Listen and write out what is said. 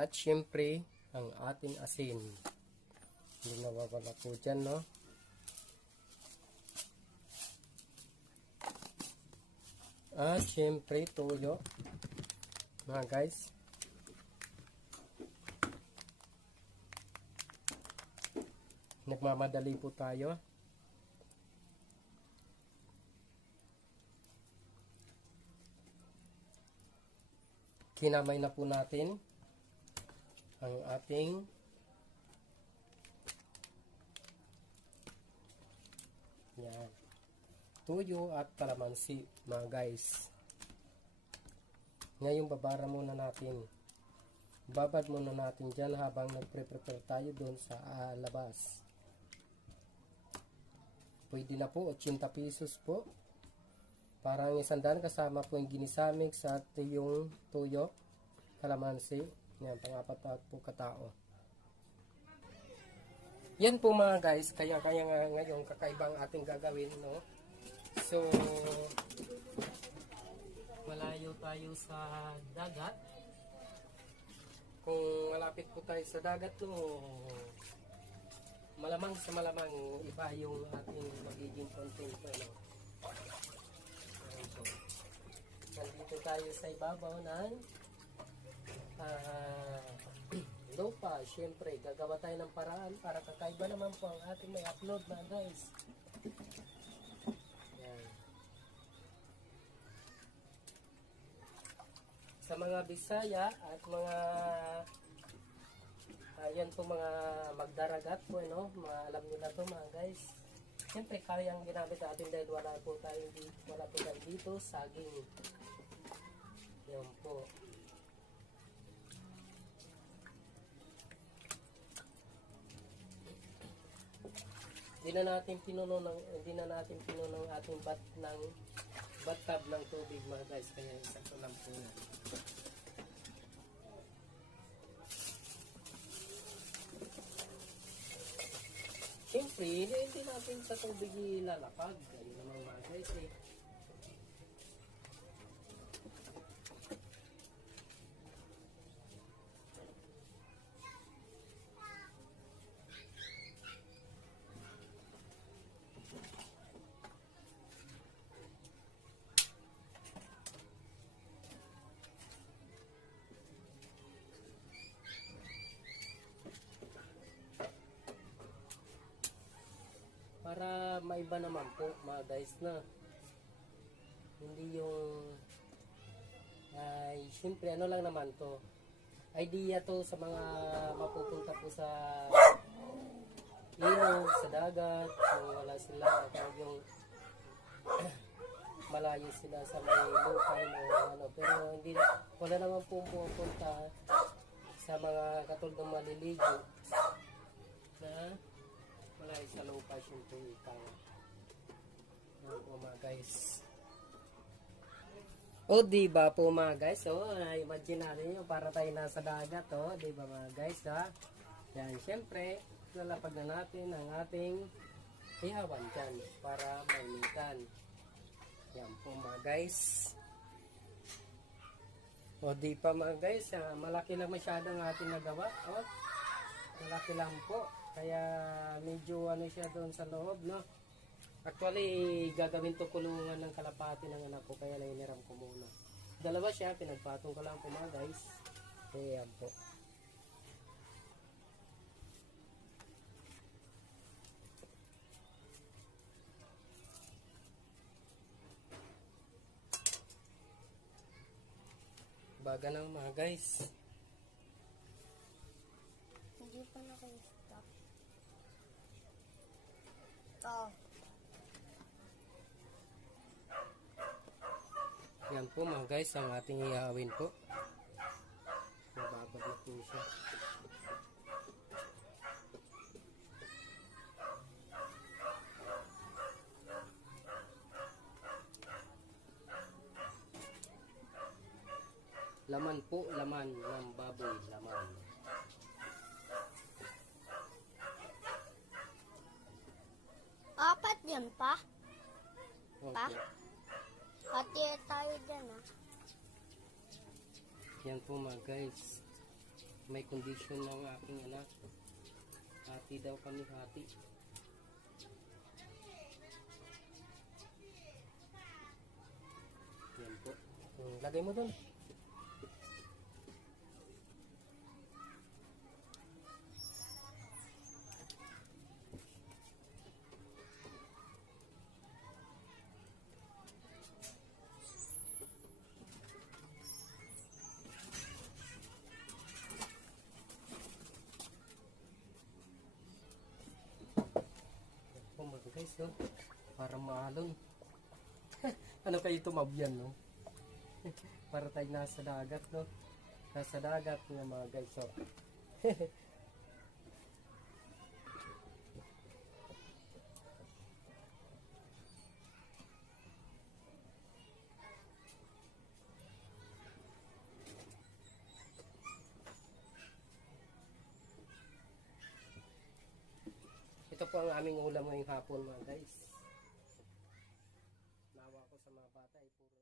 At syempre, ang ating asin. Hindi nawawala po dyan, no? At syempre, tuyo. Mga guys. Nagmamadali po tayo. Kinamay na po natin ang ating tuyo at kalamansi, mga guys. Ngayon babara muna natin. Babad muna natin dyan habang nagpre-prepare tayo doon sa labas. Pwede na po, 80 pesos po. Parang 100 kasama po yung ginisamix at yung tuyo, kalamansi. Yan, pang-apat po katao. Yan po mga guys, kaya nga ngayon kakaibang ating gagawin, no? So, malayo tayo sa dagat. Kung malapit po tayo sa dagat, no, malamang sa malamang iba yung ating magiging content, no? So, nandito tayo sa ibabaw ng lupa. Siyempre, gagawa tayo ng paraan para kakaiba naman po ang ating may upload na guys. Yan. Sa mga Bisaya at mga yan po mga magdaragat po, no? Alam nila to mga guys. Siyempre, kayang ginamit natin dahil wala po tayo dito, saging. Yan po. Hindi na natin pinuno ng ating bathtub ng tubig mga guys, kaya isang lang po na. Siyempre, hindi natin sa tubig ilalapag. Ganyan naman mga guys eh. Para maiba naman po mga guys na hindi yung siyempre ano lang naman to, idea to sa mga mapupunta po sa ilog, sa dagat, kung wala sila, kung yung malayo sila sa may lupay o ano, pero hindi, wala naman po pupunta sa mga katulad ng maliligo na malayo sa lupay, siyempre ikaw. Yan po mga guys. O diba po mga guys, imagine natin nyo para tayo nasa dagat, diba mga guys, ha? Yan, siyempre lalapag na natin ang ating ihawan dyan para mainitan. Yan po mga guys. O di pa mga guys, malaki lang masyadong ating nagawa, malaki lang po, kaya medyo ano siya doon sa loob, no? Actually, gagawin to kulungan ng kalapati ng anak ko, kaya nainiram ko muna. Dalawa siya, pinagpatong ko lang po mga guys. Kaya yan po. Baga ng mga guys. Hindi pa naka-stop. Yan po mga guys, ang ating ihawin po. Mababag na po siya. Laman po, laman ng baboy, laman. Apat yan pa? Pa? Okay. Hati tayo dyan, Yan po mga guys. may condition ng aking anak. Hati daw kami, hati. Yan po. Lagay mo dun. Oh mga guys, no? Para maalon. Ano kayo tumabyan, no? Para tayo nasa dagat, no? Nasa dagat nga mga guys, so. Ito po ang aming ulam ngayong hapon mga guys. Nawa ko sa mga bata ay puro